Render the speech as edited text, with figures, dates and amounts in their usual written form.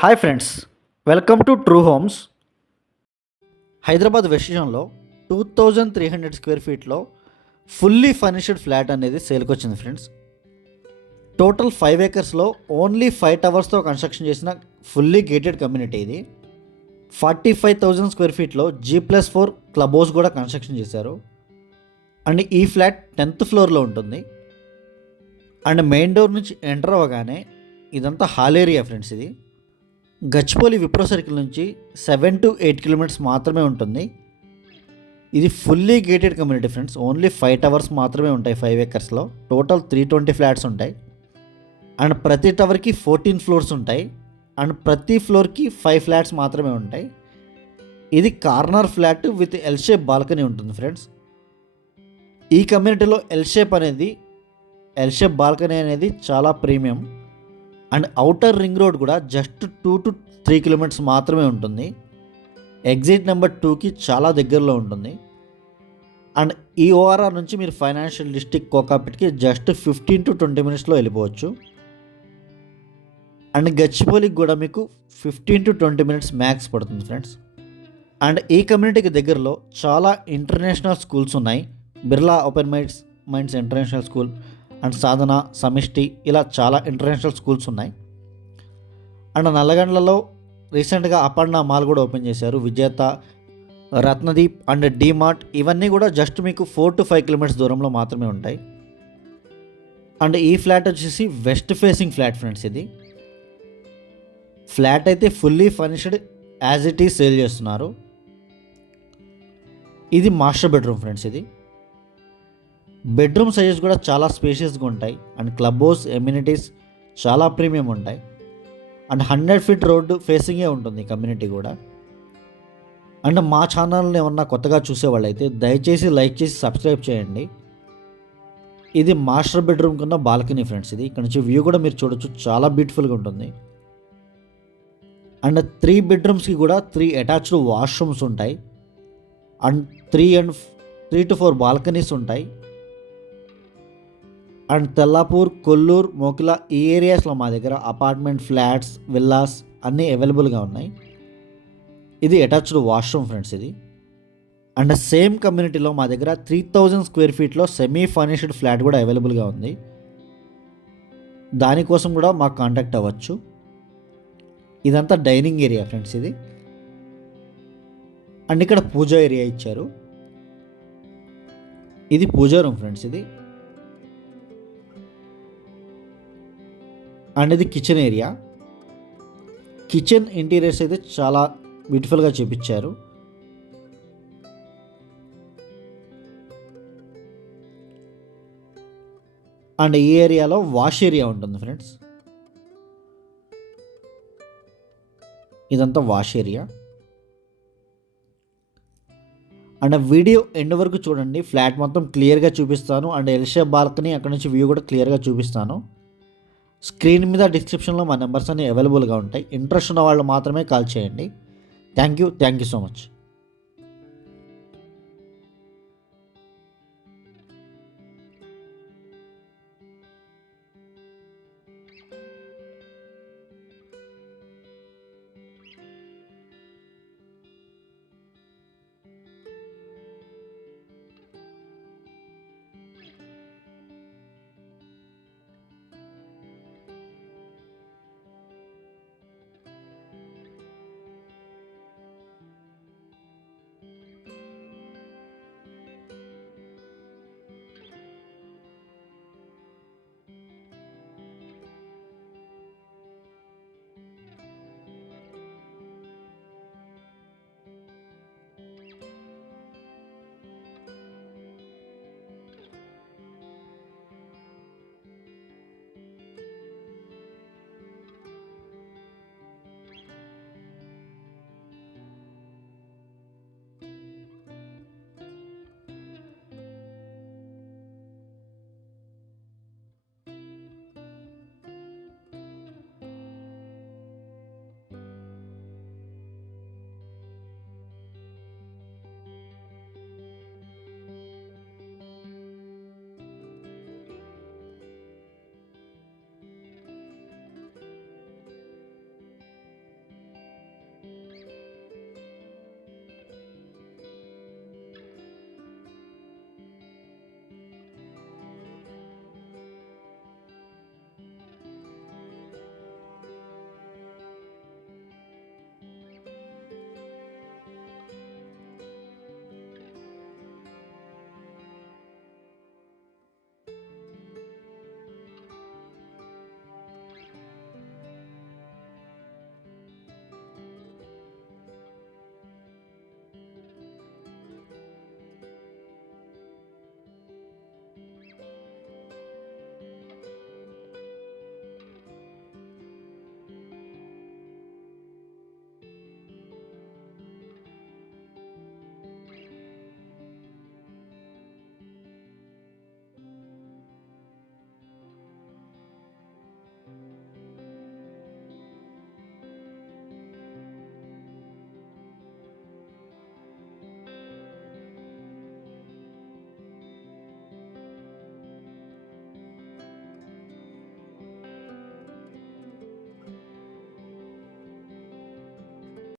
Hi friends, welcome to true homes. Hyderabad west జోన్లో 2300 square ఫీట్లో fully furnished flat అనేది సేల్కి వచ్చింది ఫ్రెండ్స్. టోటల్ 5 ఏకర్స్లో ఓన్లీ 5 టవర్స్తో కన్స్ట్రక్షన్ చేసిన ఫుల్లీ గేటెడ్ కమ్యూనిటీ ఇది. 45,000 స్క్వేర్ ఫీట్లో G+4 క్లబ్ హౌస్ కూడా construction చేశారు. అండ్ ఈ ఫ్లాట్ 10th ఫ్లోర్లో ఉంటుంది. అండ్ మెయిన్ డోర్ నుంచి ఎంటర్ అవ్వగానే ఇదంతా హాల్ ఏరియా ఫ్రెండ్స్. ఇది గచ్చిబౌలి విప్రో సర్కిల్ నుంచి 7 to 8 కిలోమీటర్స్ మాత్రమే ఉంటుంది. ఇది fully gated community friends. Only 5 towers మాత్రమే ఉంటాయి 5 ఏకర్స్లో. టోటల్ 320 ఫ్లాట్స్ ఉంటాయి. అండ్ ప్రతి టవర్కి 14 ఫ్లోర్స్ ఉంటాయి. అండ్ ప్రతి ఫ్లోర్కి 5 ఫ్లాట్స్ మాత్రమే ఉంటాయి. ఇది corner flat with L shape balcony ఉంటుంది ఫ్రెండ్స్. ఈ కమ్యూనిటీలో ఎల్ షేప్ బాల్కనీ అనేది చాలా premium. And outer ring road కూడా జస్ట్ 2 to 3 కిలోమీటర్స్ మాత్రమే ఉంటుంది. ఎగ్జిట్ నెంబర్ 2కి చాలా దగ్గరలో ఉంటుంది. అండ్ ఈ ఓఆర్ఆర్ నుంచి మీరు ఫైనాన్షియల్ డిస్ట్రిక్ట్ కోకాపేట్కి జస్ట్ 15 to 20 మినిట్స్లో వెళ్ళిపోవచ్చు. అండ్ గచ్చిబౌలికి కూడా మీకు 15 to 20 మినిట్స్ మ్యాక్స్ పడుతుంది ఫ్రెండ్స్. అండ్ ఈ కమ్యూనిటీకి దగ్గరలో చాలా ఇంటర్నేషనల్ స్కూల్స్ ఉన్నాయి. Birla open minds international school and Sadhana, Samishti, ఇలా చాలా ఇంటర్నేషనల్ స్కూల్స్ ఉన్నాయి. అండ్ నల్లగండ్లలో రీసెంట్గా అపర్ణ మాల్ కూడా ఓపెన్ చేశారు. విజేత, రత్నదీప్ అండ్ డీమార్ట్ ఇవన్నీ కూడా జస్ట్ మీకు 4 to 5 కిలోమీటర్స్ దూరంలో మాత్రమే ఉంటాయి. అండ్ ఈ ఫ్లాట్ వచ్చేసి వెస్ట్ ఫేసింగ్ ఫ్లాట్ ఫ్రెండ్స్. ఇది ఫ్లాట్ అయితే fully furnished as it is sale చేస్తున్నారు. ఇది మాస్టర్ బెడ్రూమ్ ఫ్రెండ్స్. ఇది బెడ్రూమ్ సైజెస్ కూడా చాలా స్పేషియస్గా ఉంటాయి. అండ్ క్లబ్ హౌస్ ఎమ్యూనిటీస్ చాలా ప్రీమియం ఉంటాయి. అండ్ 100 feet రోడ్డు ఫేసింగే ఉంటుంది కమ్యూనిటీ కూడా. అండ్ మా ఛానల్ని ఏమన్నా కొత్తగా చూసేవాళ్ళు అయితే దయచేసి లైక్ చేసి సబ్స్క్రైబ్ చేయండి. ఇది మాస్టర్ బెడ్రూమ్ కన్నా బాల్కనీ ఫ్రెండ్స్. ఇది ఇక్కడ నుంచి వ్యూ కూడా మీరు చూడొచ్చు, చాలా బ్యూటిఫుల్గా ఉంటుంది. అండ్ 3 బెడ్రూమ్స్కి కూడా 3 అటాచ్డ్ వాష్రూమ్స్ ఉంటాయి. అండ్ 3 to 4 బాల్కనీస్ ఉంటాయి. అండ్ తెల్లాపూర్, కొల్లూరు, మోకిలా ఈ ఏరియాస్లో మా దగ్గర అపార్ట్మెంట్, ఫ్లాట్స్, విల్లాస్ అన్నీ అవైలబుల్గా ఉన్నాయి. ఇది అటాచ్డ్ వాష్రూమ్ ఫ్రెండ్స్. ఇది అండ్ సేమ్ కమ్యూనిటీలో మా దగ్గర 3000 స్క్వేర్ ఫీట్లో సెమీ ఫర్నిష్డ్ ఫ్లాట్ కూడా అవైలబుల్గా ఉంది. దానికోసం కూడా మాకు కాంటాక్ట్ అవ్వచ్చు. ఇదంతా డైనింగ్ ఏరియా ఫ్రెండ్స్. ఇది అండ్ ఇక్కడ పూజా ఏరియా ఇచ్చారు. ఇది పూజా రూమ్ ఫ్రెండ్స్. ఇది అండ్ ఇది కిచెన్ ఏరియా. కిచెన్ ఇంటీరియర్స్ అయితే చాలా బ్యూటిఫుల్గా చూపించారు. అండ్ ఈ ఏరియాలో వాష్ ఏరియా ఉంటుంది ఫ్రెండ్స్. ఇదంతా wash area. And video end వరకు చూడండి, ఫ్లాట్ మొత్తం క్లియర్గా చూపిస్తాను. అండ్ ఎల్ షేప్ బాల్కనీ అక్కడ నుంచి వ్యూ కూడా క్లియర్గా చూపిస్తాను. స్క్రీన్ మీద డిస్క్రిప్షన్లో మా నెంబర్స్ అన్ని అవైలబుల్గా ఉంటాయి. ఇంట్రెస్ట్ ఉన్న వాళ్ళు మాత్రమే కాల్ చేయండి. Thank you so much.